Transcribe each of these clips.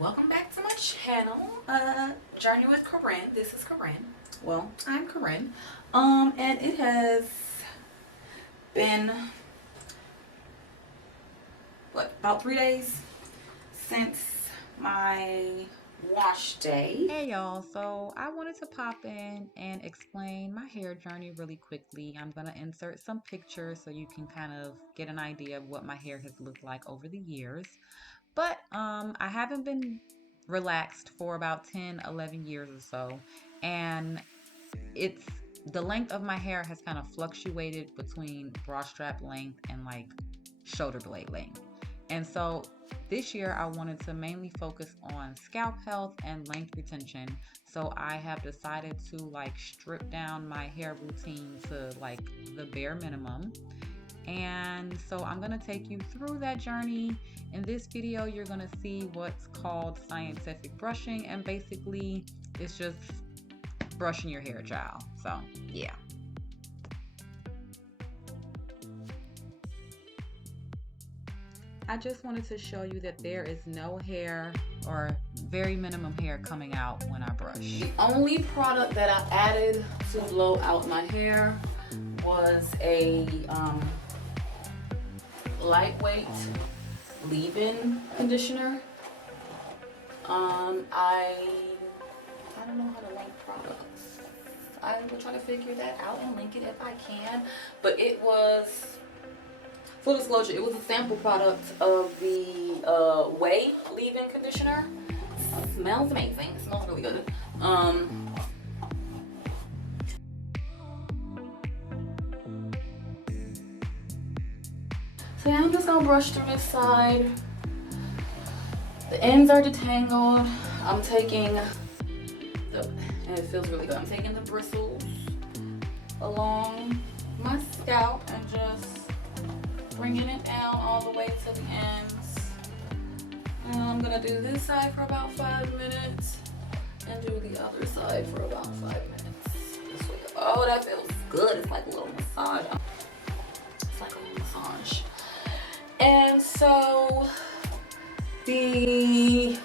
Welcome back to my channel, Journey with Corinne. This is Corinne. Well, I'm Corinne. And it has been about 3 days since my wash day. Hey y'all, so I wanted to pop in and explain my hair journey really quickly. I'm going to insert some pictures so you can kind of get an idea of what my hair has looked like over the years. But I haven't been relaxed for about 10, 11 years or so, and it's the length of my hair has kind of fluctuated between bra strap length and like shoulder blade length. And so this year I wanted to mainly focus on scalp health and length retention. So I have decided to like strip down my hair routine to like the bare minimum. And so I'm going to take you through that journey. In this video, you're going to see what's called scientific brushing, and basically it's just brushing your hair, child. So yeah. I just wanted to show you that there is no hair or very minimum hair coming out when I brush. The only product that I added to blow out my hair was a lightweight leave-in conditioner. I don't know how to link products. I will try to figure that out and link it if I can. But it was, full disclosure, it was a sample product of the Way leave-in conditioner. It smells amazing. It smells really good. So yeah, I'm just gonna brush through this side. The ends are detangled. I'm taking and it feels really good. I'm taking the bristles along my scalp and just bringing it down all the way to the ends. And I'm gonna do this side for about 5 minutes and do the other side for about 5 minutes. This way. Oh, that feels good. It's like a little massage. It's like a little massage. And so the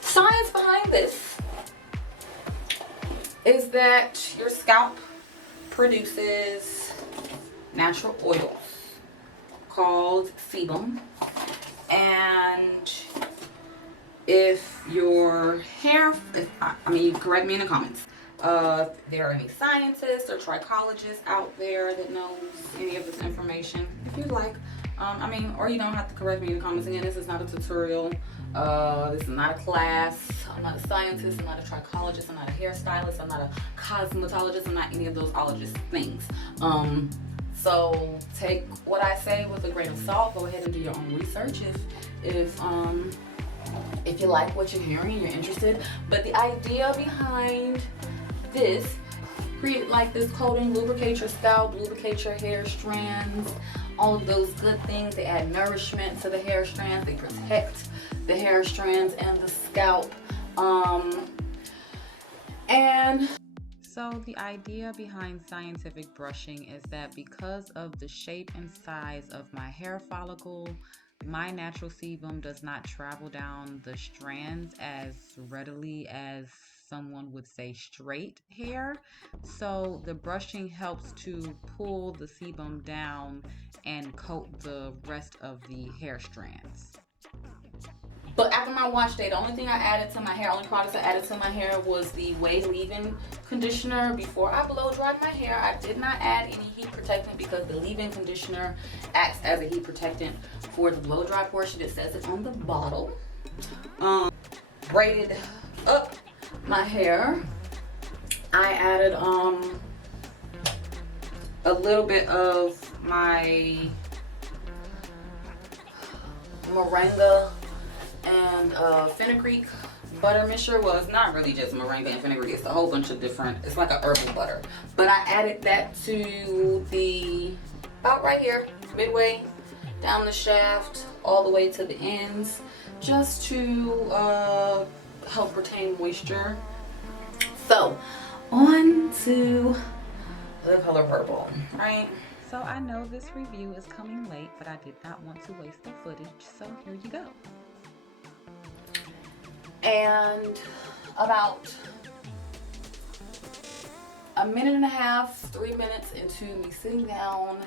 science behind this is that your scalp produces natural oils called sebum, and if your hair, you can correct me in the comments, if there are any scientists or trichologists out there that knows any of this information, if you'd like, or you don't have to correct me in the comments. Again, this is not a tutorial. This is not a class. I'm not a scientist. I'm not a trichologist. I'm not a hairstylist. I'm not a cosmetologist. I'm not any of those ologist things. So take what I say with a grain of salt. Go ahead and do your own research if you like what you're hearing and you're interested. But the idea behind this, create like this coating, lubricate your scalp, lubricate your hair strands, all of those good things. They add nourishment to the hair strands. They protect the hair strands and the scalp. And so the idea behind scientific brushing is that because of the shape and size of my hair follicle, my natural sebum does not travel down the strands as readily as someone would say straight hair. So the brushing helps to pull the sebum down and coat the rest of the hair strands. But after my wash day, the only thing I added to my hair, only products I added to my hair was the Way leave-in conditioner. Before I blow dried my hair, I did not add any heat protectant because the leave-in conditioner acts as a heat protectant for the blow dry portion. It says it on the bottle. Braided up my hair, I added a little bit of my moringa and fenugreek butter mixture. Well, it's not really just moringa and fenugreek, it's a whole bunch of different, it's like a herbal butter, but I added that to the about right here, midway down the shaft all the way to the ends, just to help retain moisture. So on to the color purple, right? So I know this review is coming late, but I did not want to waste the footage, so here you go. And about a minute and a half, 3 minutes into me sitting down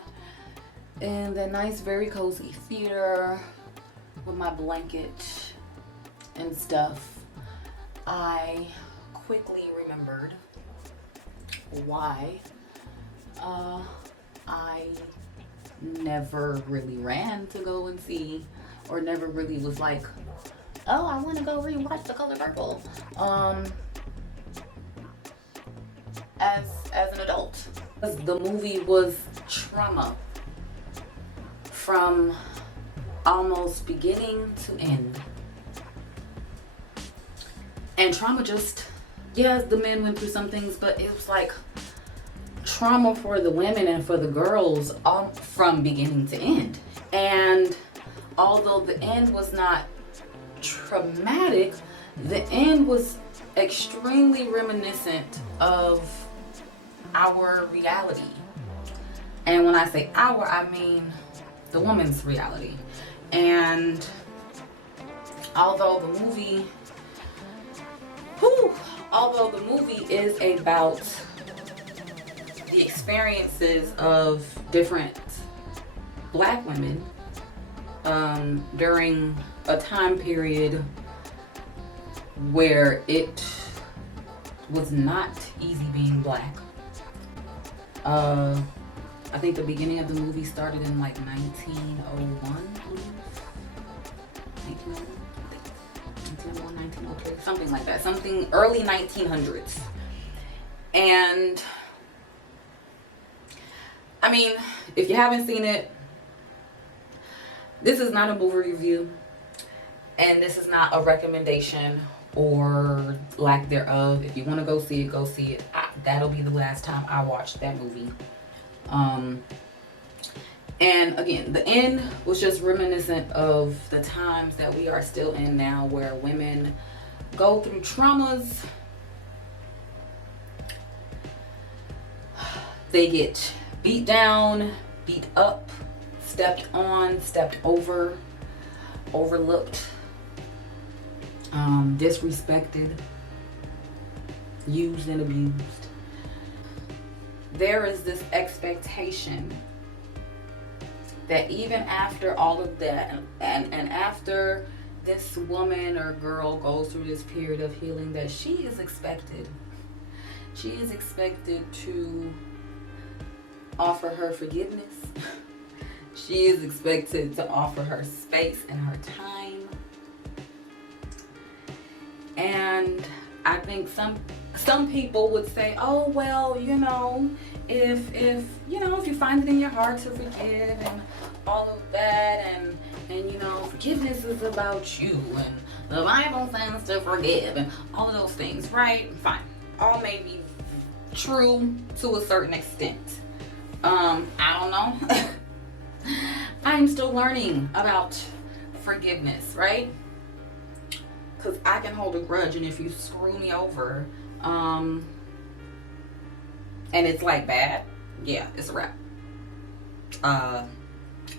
in the nice, very cozy theater with my blanket and stuff, I quickly remembered why I never really ran to go and see, or never really was like, oh, I want to go rewatch The Color Purple as an adult. The movie was trauma from almost beginning to end. And trauma just, yes, the men went through some things, but it was like trauma for the women and for the girls from beginning to end. And although the end was not traumatic, the end was extremely reminiscent of our reality. And when I say our, I mean the woman's reality. And although the movie is about the experiences of different Black women during a time period where it was not easy being Black. I think the beginning of the movie started in like 1901, 1903, something like that, something early 1900s. And I mean, if you haven't seen it, this is not a movie review, and this is not a recommendation or lack thereof. If you want to go see it, go see it. That'll be the last time I watched that movie. And again, the end was just reminiscent of the times that we are still in now, where women go through traumas. They get beat down, beat up, stepped on, stepped over, overlooked, disrespected, used and abused. There is this expectation that even after all of that, and after this woman or girl goes through this period of healing, that she is expected to offer her forgiveness. She is expected to offer her space and her time. And I think some people would say, oh, well, you know, if you find it in your heart to forgive and all of that, and you know, forgiveness is about you, and the Bible says to forgive, and all of those things, right? Fine. All may be true to a certain extent. I don't know. I'm still learning about forgiveness, right? Because I can hold a grudge, and if you screw me over, and it's like bad, yeah, it's a wrap. I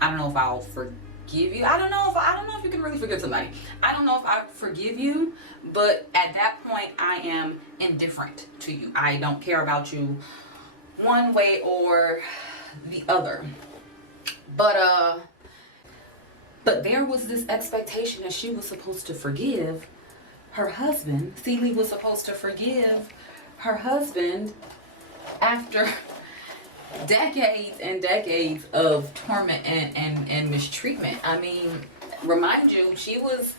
don't know if I'll forgive you. I don't know if you can really forgive somebody. I don't know if I forgive you, but at that point I am indifferent to you. I don't care about you one way or the other. But there was this expectation that she was supposed to forgive her husband. Celie was supposed to forgive her husband after decades and decades of torment and mistreatment. I mean, remind you, she was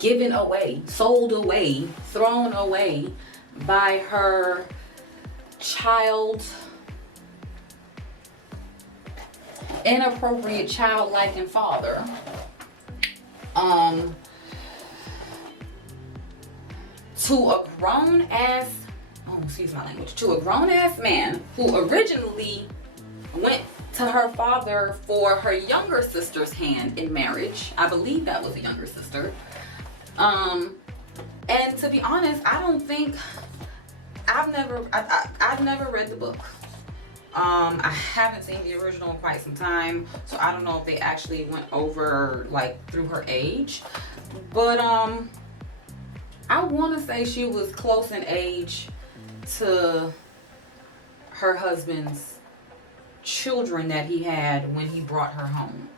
given away, sold away, thrown away by her child, inappropriate child-liking father, to a grown-ass, to a grown-ass man who originally went to her father for her younger sister's hand in marriage. I believe that was a younger sister. And to be honest, I don't think, I've never read the book. I haven't seen the original in quite some time, so I don't know if they actually went over like through her age. But I want to say she was close in age to her husband's children that he had when he brought her home.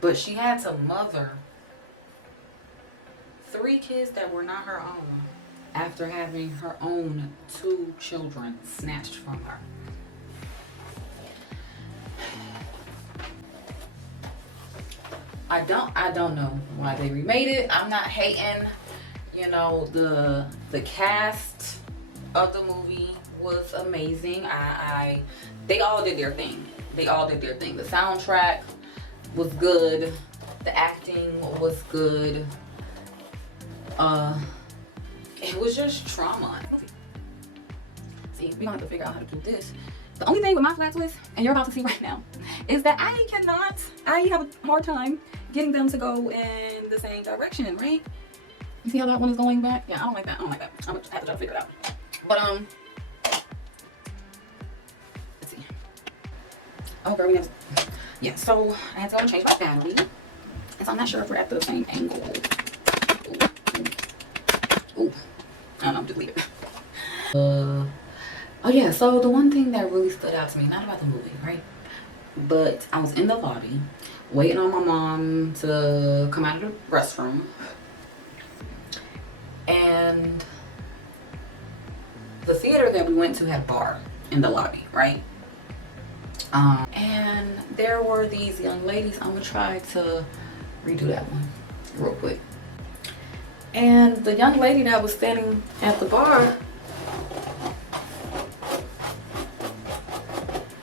But she had to mother 3 kids that were not her own after having her own 2 children snatched from her. I don't know why they remade it. I'm not hating. You know, the cast of the movie was amazing. They all did their thing. The soundtrack was good. The acting was good. It was just trauma. See, we're gonna have to figure out how to do this. The only thing with my flat twist, and you're about to see right now, is that I have a hard time getting them to go in the same direction, right? You see how that one is going back? Yeah, I don't like that. I'm gonna have to try to figure it out. But let's see. Oh girl, yeah, so I had to go and change my battery. And so I'm not sure if we're at the same angle. Ooh. I don't know, just leave it. Oh yeah, so the one thing that really stood out to me, not about the movie, right? But I was in the lobby waiting on my mom to come out of the restroom. And the theater that we went to had a bar in the lobby, right? And there were these young ladies. I'm gonna try to redo that one real quick. And the young lady that was standing at the bar,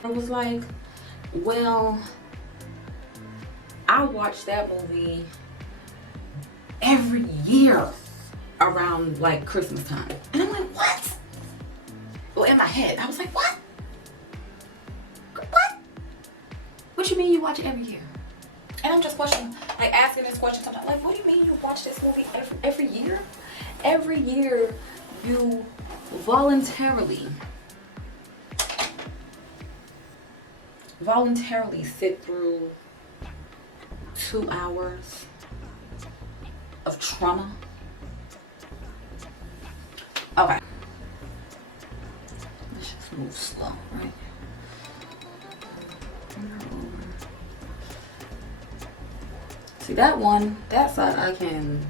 I was like, well, I watch that movie every year around like Christmas time. And I'm like, what? Well, in my head, I was like, what? What? What you mean you watch it every year? And I'm just questioning, like asking this question sometimes, like, what do you mean you watch this movie every year? Every year you voluntarily sit through 2 hours of trauma. Okay. Let's just move slow, right? See that one, that side I can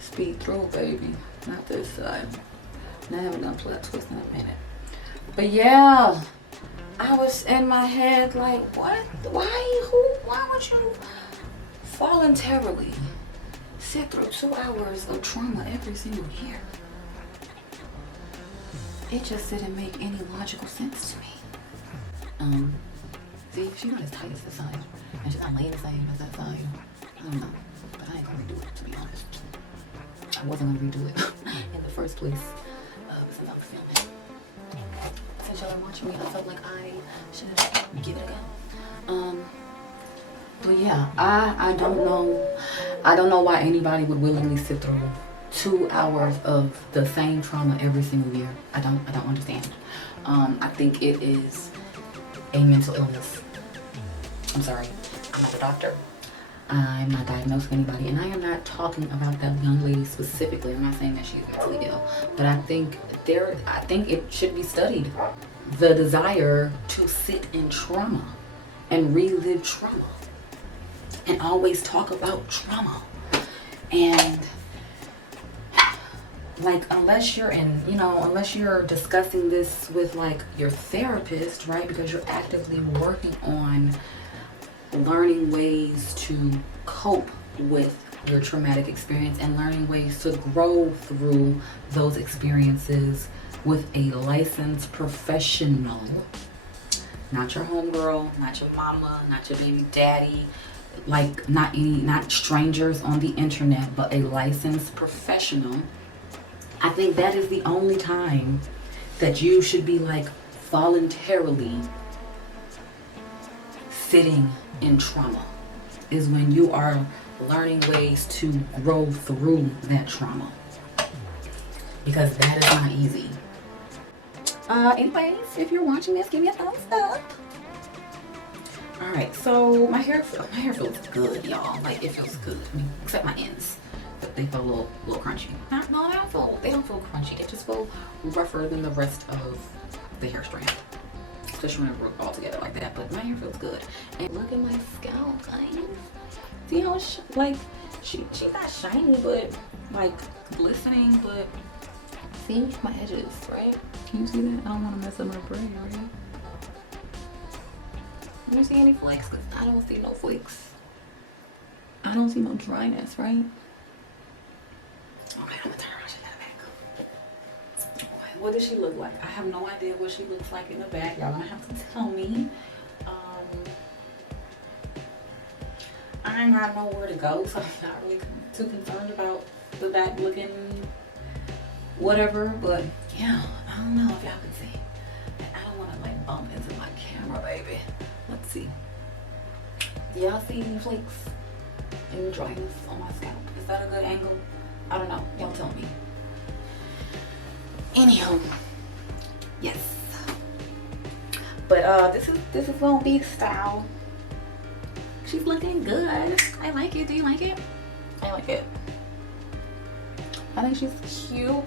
speed through, baby. Not this side. And I haven't done flat twist in a minute. But yeah, I was in my head like, what? Why would you voluntarily sit through 2 hours of trauma every single year? It just didn't make any logical sense to me. See, she's not as tight as this side, and she's not laying the same as that side. I don't know, but I ain't gonna redo it, to be honest. I wasn't gonna redo it in the first place, since I'm filming. Since y'all are watching me, I felt like I should give it a go. But yeah, I don't know why anybody would willingly sit through 2 hours of the same trauma every single year. I don't understand. I think it is a mental illness. I'm sorry, I'm not a doctor. I'm not diagnosing anybody, and I am not talking about that young lady specifically. I'm not saying that she's mentally ill, but I think it should be studied. The desire to sit in trauma and relive trauma and always talk about trauma. And like, unless you're discussing this with like your therapist, right? Because you're actively working on learning ways to cope with your traumatic experience and learning ways to grow through those experiences with a licensed professional, not your homegirl, not your mama, not your baby daddy, like not strangers on the internet, but a licensed professional. I think that is the only time that you should be like voluntarily sitting in trauma, is when you are learning ways to grow through that trauma, because that is not easy. Anyways, if you're watching this, give me a thumbs up. All right, so my hair feels good, y'all. Like, it feels good. I mean, except my ends, but they feel a little crunchy. No, they don't feel crunchy. They just feel rougher than the rest of the hair strand, especially when it all together like that. But my hair feels good. And look at my scalp, guys. See how it's like she's not shiny, but like glistening. But see my edges, right? Can you see that? I don't want to mess up my braid, right? You don't see any flakes? Because I don't see no flakes. I don't see no dryness, right? Okay, I'm gonna turn around. She got it back. What does she look like? I have no idea what she looks like in the back. Y'all gonna have to tell me. I ain't got nowhere to go, so I'm not really too concerned about the back looking whatever. But yeah, I don't know if y'all can see. I don't want to like bump into my camera, baby. Let's see. Do y'all see any flakes? Any dryness on my scalp? Is that a good angle? I don't know. Y'all tell me. Anyhow, yes. But this is gonna be style. She's looking good. I like it. Do you like it? I like it. I think she's cute.